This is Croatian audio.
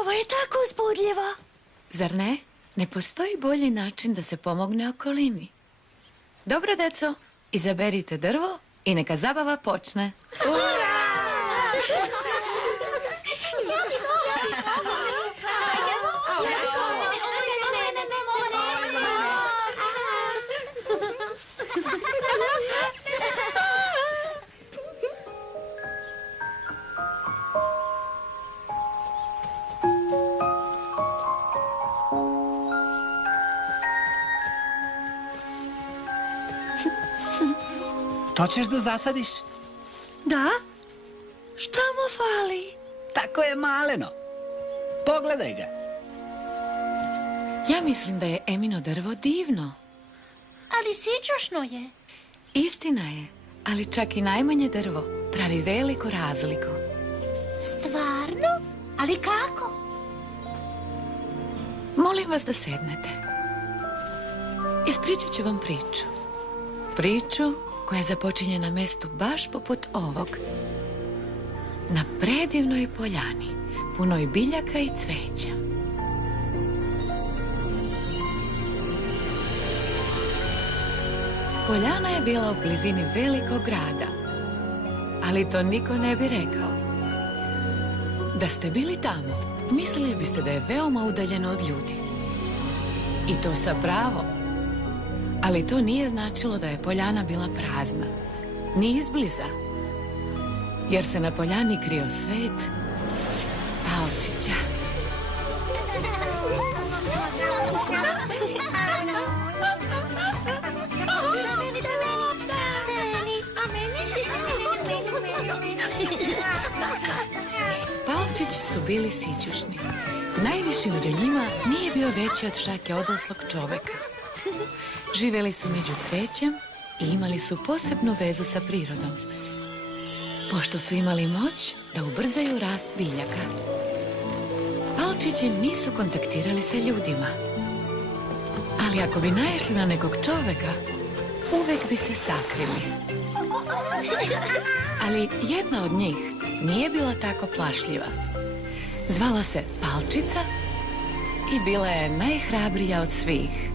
Ovo je tako uzbudljivo. Zar ne? Ne postoji bolji način da se pomogne okolini. Dobro, deco, izaberite drvo i neka zabava počne. To ćeš da zasadiš? Da? Šta mu fali? Tako je maleno. Pogledaj ga. Ja mislim da je Emino drvo divno. Ali sićušno je. Istina je, ali čak i najmanje drvo pravi veliku razliku. Stvarno? Ali kako? Molim vas da sednete. Ispričat ću vam priču. Priču koja započinje na mestu baš poput ovog. Na predivnoj poljani, punoj biljaka i cveća. Poljana je bila u blizini velikog grada, ali to niko ne bi rekao. Da ste bili tamo, mislili biste da je veoma udaljeno od ljudi. I to sa pravom. Ali to nije značilo da je poljana bila prazna, ni izbliza. Jer se na poljani krio svet Palčića. Palčići su bili sićušni. Najviši među njima nije bio veći od šake odraslog čoveka. Živjeli su među cvećem i imali su posebnu vezu sa prirodom, pošto su imali moć da ubrzaju rast biljaka. Palčići nisu kontaktirali sa ljudima, ali ako bi naišli na nekog čoveka, uvek bi se sakrili. Ali jedna od njih nije bila tako plašljiva. Zvala se Palčica i bila je najhrabrija od svih.